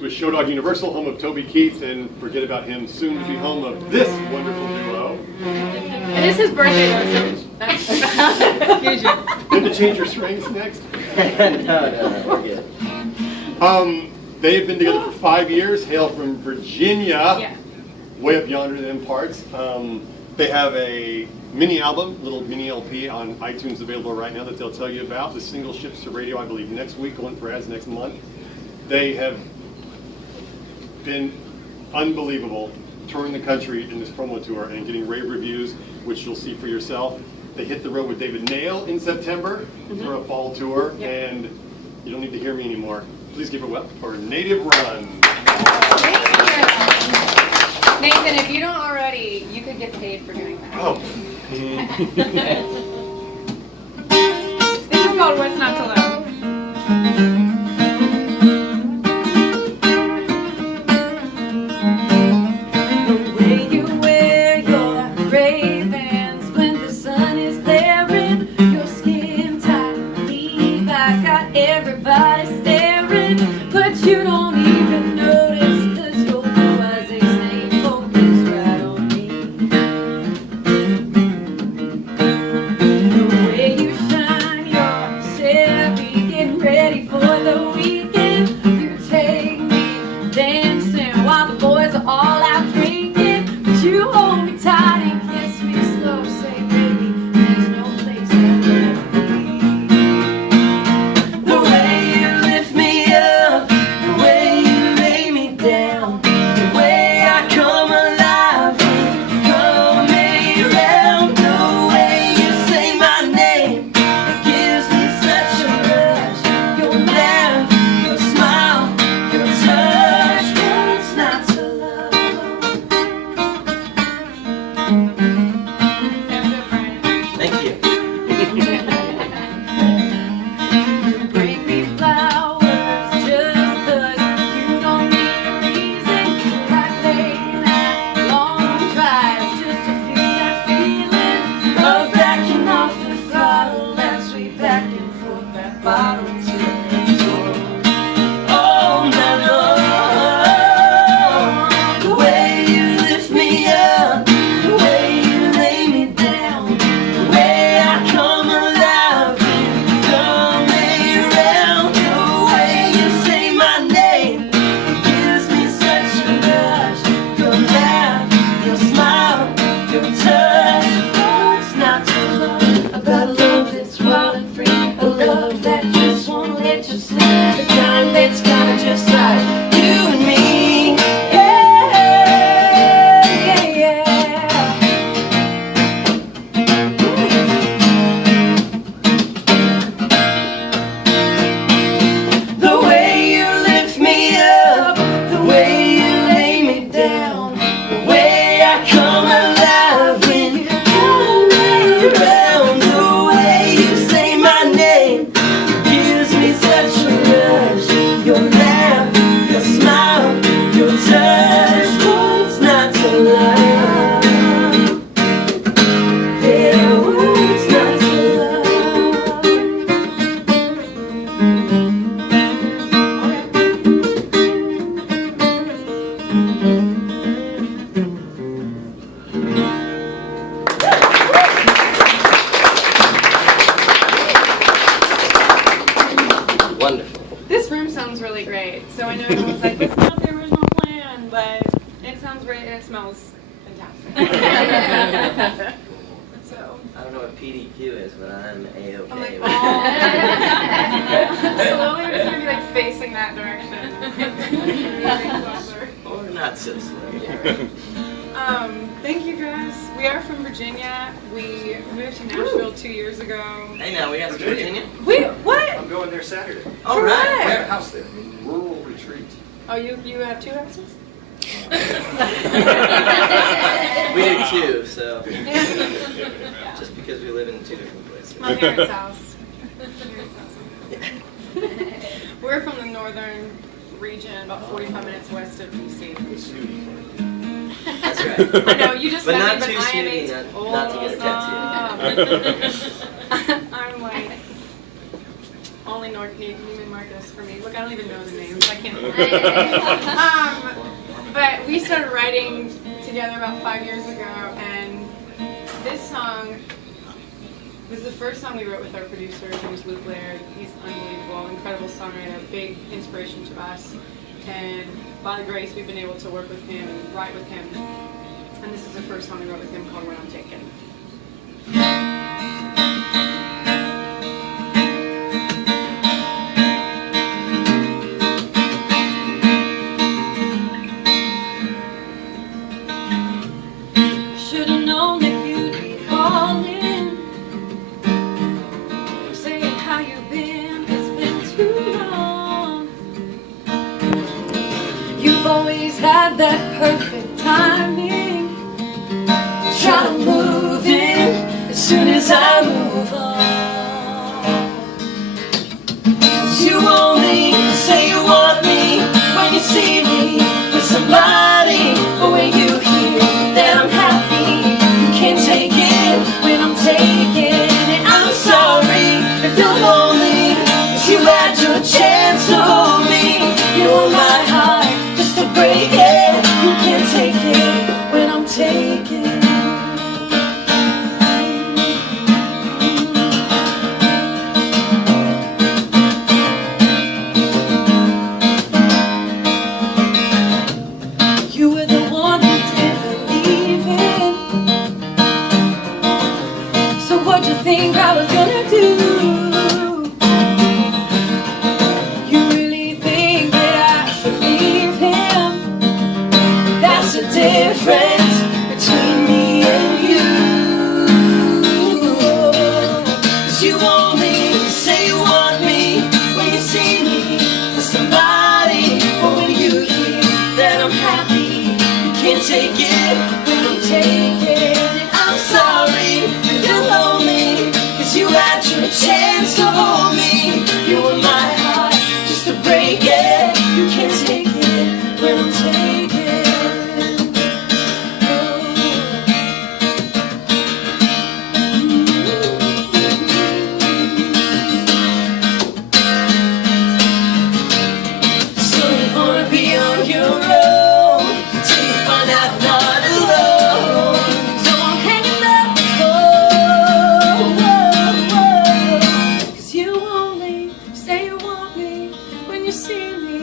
With Show Dog Universal, home of Toby Keith, and forget about him, soon to be home of this wonderful duo. It is his birthday though, so excuse you. Going to change your strings next? No, we're good. They've been together for 5 years, hail from Virginia, Yeah. way up yonder in them parts. They have a mini album, little mini LP on iTunes available right now that they'll tell you about. The single ships to radio, I believe, next week, going for ads next month. They have been unbelievable touring the country in this promo tour and getting rave reviews, which you'll see for yourself. They hit the road with David Nail in September for a fall tour, and you don't need to hear me anymore. Please give it up for Native Run. Thank you. Nathan, if you don't already, you could get paid for doing that. Oh. This is called What's Not to Love. Everybody staring, but you don't even notice, 'cause your blue eyes they stay focused right on me. The way you shine your Chevy, getting ready for the weekend. You take me dancing while the boys are all out drinking, but you hold me tight and kiss me slow, say baby, there's no place I'd rather be. Thank you guys. We are from Virginia. We moved to Nashville 2 years ago. Hey now, we got Virginia? What? I'm going there Saturday. All right. I have a house there. Rural retreat. Oh, you have 2 houses? We do too, so. Yeah. Just because we live in 2 different places. My parents' house. We're from the northern region, about 45 minutes west of DC. That's right. I know, you just But met not me, too but I am snooty, not to get a tattoo. I'm like only and Neiman Marcus for me. Look, I don't even know the names. I can't. But we started writing together about 5 years ago, and this song was the first song we wrote with our producer. His name is Luke Laird. He's unbelievable, incredible songwriter, big inspiration to us. And by the grace, we've been able to work with him and write with him. And this is the first song we wrote with him called When I'm Taken. Should've known that you'd be calling, saying how you've been. It's been too long. You've always had that perfect timing. Try to move in as soon as I move on. You only say you want me when you see me with somebody, but when you hear that I'm happy, you can't take it when I'm taken. And I'm sorry if you're lonely, 'cause you had your chance to hold me. You want my heart just to break it. You can't take it when I'm taken. You were the one who didn't believe in. So what'd you think I was gonna do? You really think that I should leave him? That's the difference between me and you. 'Cause you only say you want me when you see me with somebody, or when you hear that I'm happy. Can't take it when I'm taken. And I'm sorry if you're lonely, 'cause you had your chance to hold me. You were my heart just to break it. You can't take it when I'm taken. So you wanna be on your own till you find out I'm not alone. So I'm hanging up the phone. 'Cause you only say you want me when you see me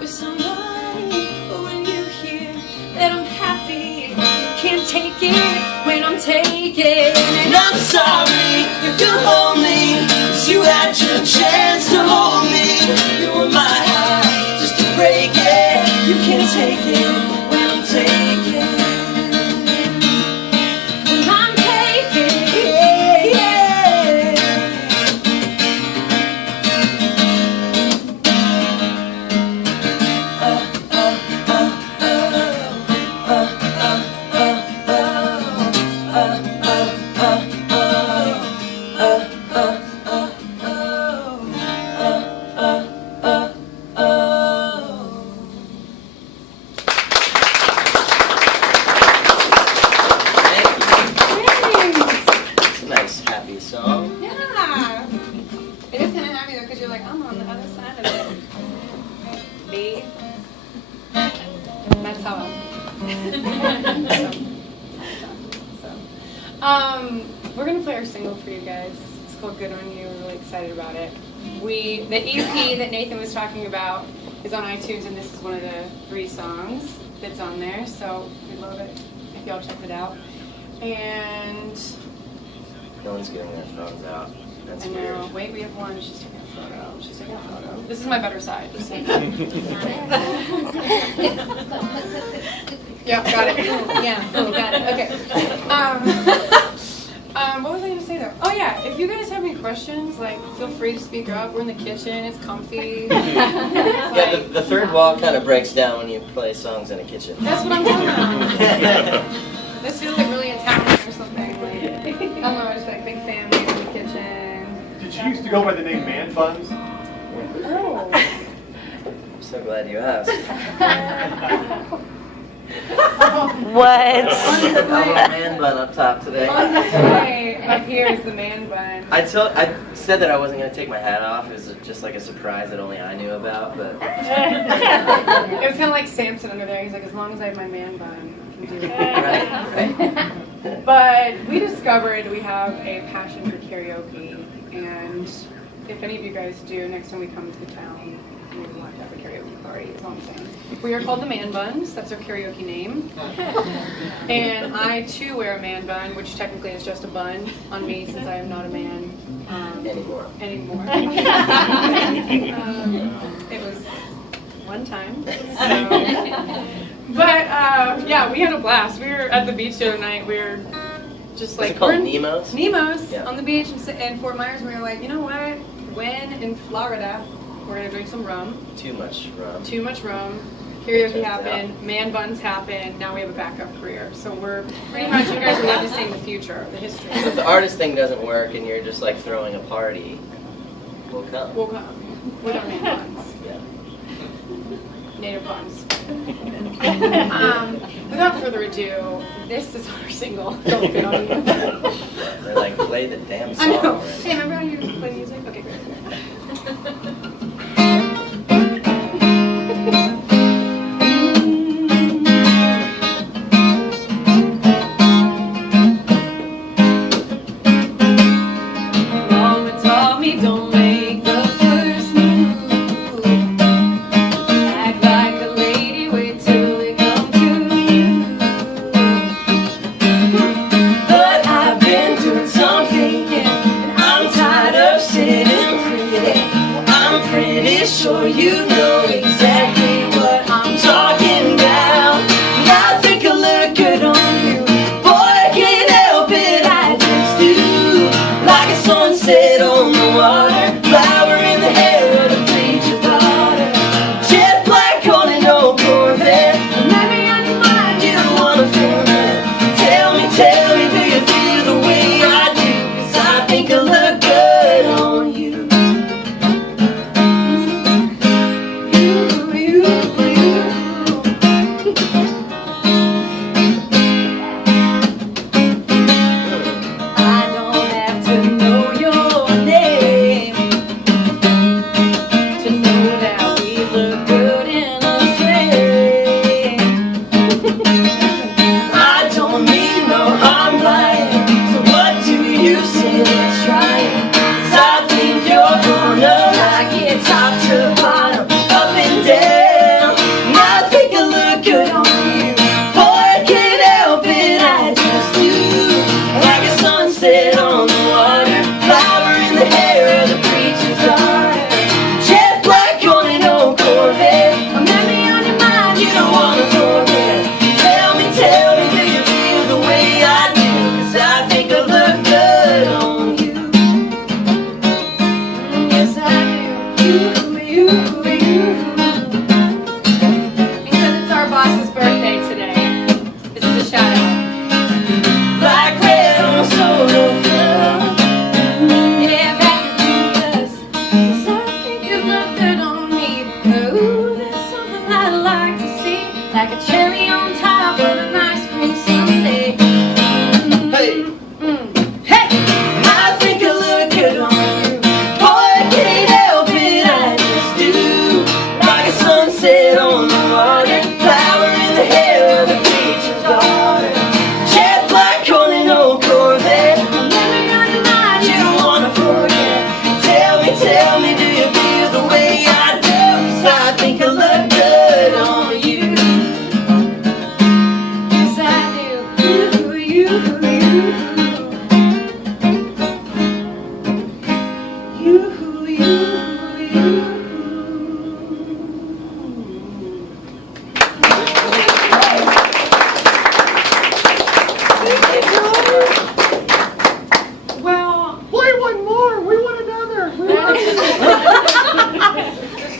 with somebody, but when you hear that I'm happy, you can't take it when I'm taken. And I'm sorry if you're lonely, 'cause you had your chance to hold me. You were my heart just to break it. You can't take it when I'm taken. When I'm taken, It's a nice, happy song. Yeah. It is kind of happy though, because you're like, I'm on the other side of it. B. That's how I'm. We're gonna play our single for you guys. It's called "Good on You." We're really excited about it. The EP that Nathan was talking about is on iTunes, and this is one of the 3 songs that's on there. So we love it if y'all check it out. And No one's getting their phones out. That's I know. weird. Wait, we have one. She's taking a photo. She's taking a photo. This is my better side. Just so you know. Yeah, got it. Yeah, got it. Okay. What was I gonna say though? Oh yeah, if you guys have any questions, like feel free to speak up. We're in the kitchen. It's comfy. Yeah, the third wall kind of breaks down when you play songs in a kitchen. That's what I'm talking about. This feels like really Italian or something. Like, I don't know. I just like big family in the kitchen. Did you used to go by the name Man Funds? Oh. I'm so glad you asked. What? I'm a man bun up top today. On display up here is the man bun. I said said that I wasn't going to take my hat off. It was just like a surprise that only I knew about. But It was kind of like Samson under there. He's like, as long as I have my man bun, I can do it. right. But we discovered we have a passion for karaoke, and if any of you guys do, next time we come to town, we would want to have a karaoke party, is all I'm saying. We are called the Man Buns, that's our karaoke name. And I too wear a man bun, which technically is just a bun on me since I am not a man Anymore. It was one time. So. But yeah, we had a blast. We were at the beach the other night. We were just like, Is it called we're in Nemo's? Nemo's Yeah. on the beach in Fort Myers. We were like, you know what? When in Florida, we're gonna drink some rum. Too much rum. Too much rum. Karaoke Turns happened. Man buns happened. Now we have a backup career. So we're pretty much, you guys are witnessing the future, the history. So if the artist thing doesn't work and you're just like throwing a party, we'll come. We'll come with our man buns. Yeah. Native buns. Without further ado, this is our single. Don't Fit On You. They're like, play the damn I song. know. already. Hey, remember how you used to play music? Okay, great. Mama taught me don't make the first move. Act like a lady, wait till it comes to you. But I've been doing some thinking, and I'm tired of sitting pretty. I'm pretty sure you know exactly what I'm talking about. And I think I look good on you. Boy, I can't help it, I just do. Like a sunset on the water, flower in the hair of the preacher's daughter. Jet black on an old Corvette. Maybe on your mind you don't wanna forget. Tell me, do you feel the way I do? 'Cause I think I look good on you. I don't have to know your name to know that we look good in a frame. I don't mean no harm by it, so what do you say? Let's try it. 'Cause I think you're gonna like it, top to bottom, up and down. And I think I look good on you. Boy, I can't help it, I just do. Like a sunset on the water, flower in the hair of the preacher's daughter. Jet black on an old Corvette. A memory on your mind you don't wanna forget. Tell me, do you feel the way I do? 'Cause I think I look good on you. Yes, I do. You. Because it's our boss's birthday today, this is a shout out. Like red on a solo cup. Yeah, back to us. 'Cause I think you look good on me. Ooh, that's something I'd like to see. Like a cherry on top of an ice cream sundae. Hey! Hey! I think I look good on you. Boy, I can't help it, I just do. Like a sunset on the water, flower in the hair of the preacher's daughter. Jet black on an old Corvette. A memory on your mind you don't wanna forget. Tell me, do you feel the way I do? 'Cause I think I look good on you. Yes, I do. You. Well, Play one more. We want another.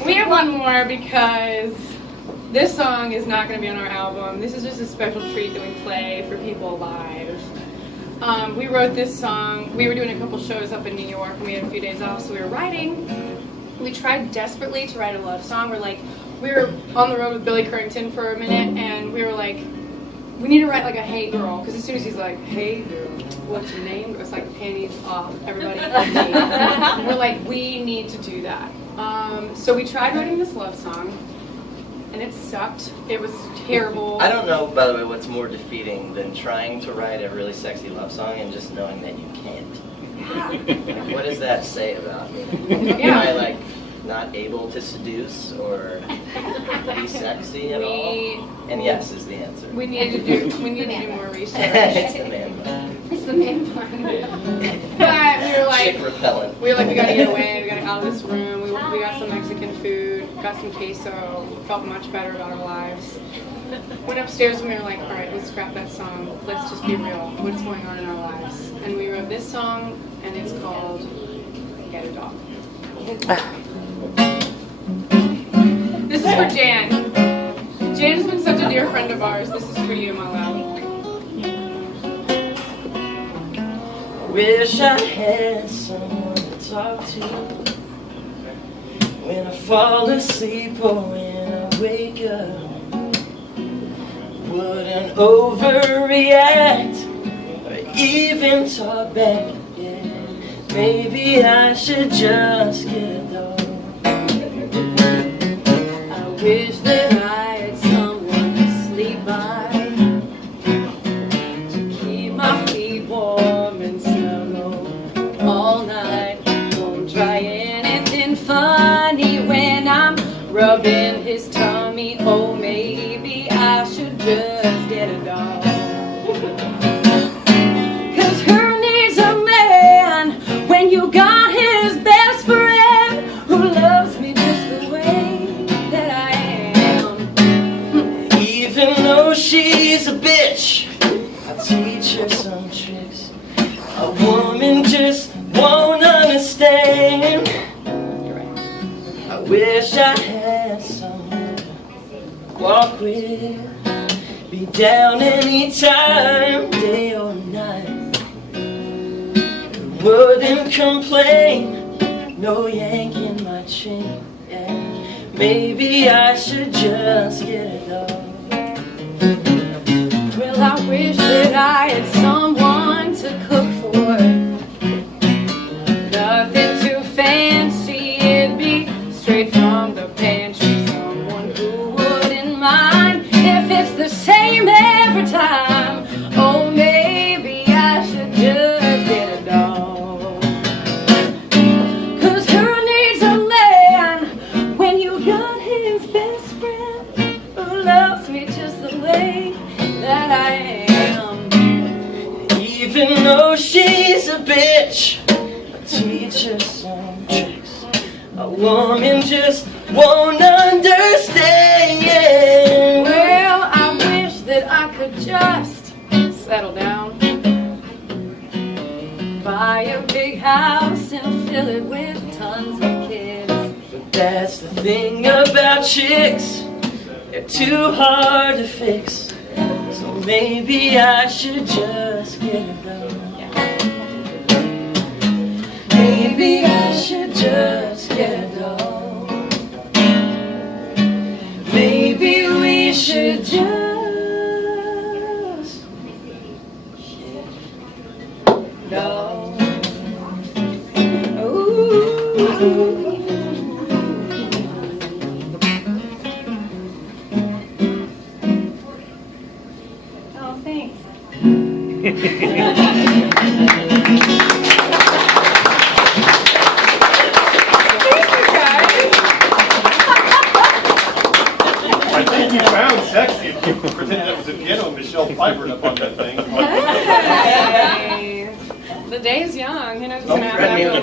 we have one more because this song is not going to be on our album. This is just a special treat that we play for people live. We wrote this song. We were doing a couple shows up in New York and we had a few days off, so we were writing. We tried desperately to write a love song. We were on the road with Billy Currington for a minute and we were like, we need to write like a hey girl, because as soon as he's like, hey girl, what's your name? It's like panties off, everybody. We're like, we need to do that. So we tried writing this love song, and it sucked. It was terrible. I don't know, by the way, what's more defeating than trying to write a really sexy love song and just knowing that you can't. Like, what does that say about me? Am I like not able to seduce or be sexy at all? And yes is the answer. We need to do more research. It's the man bun. It's the man bun. But we were like, Chick repellent. we gotta get away. We gotta get out of this room. We got some Mexican food, got some queso. Felt much better about our lives. Went upstairs and we were like, all right, let's scrap that song. Let's just be real. What's going on in our lives? And we wrote this song, and it's called "Get a Dog." This is for Jan. Jan has been such a dear friend of ours. This is for you, my love. Wish I had someone to talk to when I fall asleep or when I wake up. Wouldn't overreact or even talk back. Yeah, maybe I should just get a dog. I wish that I had someone to sleep by, to keep my feet warm and snuggle all night. Won't try anything funny when I'm rubbing his tummy. Oh, maybe I should just get a dog. 'Cause who needs a man when you got his best friend who loves me just the way that I am? Even though she's a bitch, I'll teach her some tricks a woman just won't understand. I wish I had someone to walk with, be down anytime, day or night, who wouldn't complain, no yanking my chain. Yeah, maybe I should just get a dog. Well, I wish that I had someone to cook for, nothing too fancy, it'd be straight from the pantry. Someone who wouldn't mind if it's the same every time. Oh, maybe I should just get a dog. 'Cause who needs a man when you got his best friend who loves me just the way that I am? Even though she's a bitch, I teach her some tricks a woman just won't understand. Well, I wish that I could just settle down, buy a big house and fill it with tons of kids. But that's the thing about chicks, they're too hard to fix. So maybe I should just get a dog. Maybe I should just get a dog. Maybe we should just get a dog. Ooh. Oh, thanks. I think you found sexy if you pretended that was a piano and Michelle Pfeiffer up on that thing. Hey. The day's young. Who knows what's going to happen after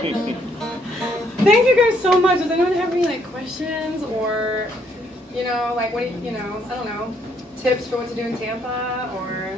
lunch? Thank you guys so much. Does anyone have any like questions or, you know, like what do you know, I don't know, tips for what to do in Tampa or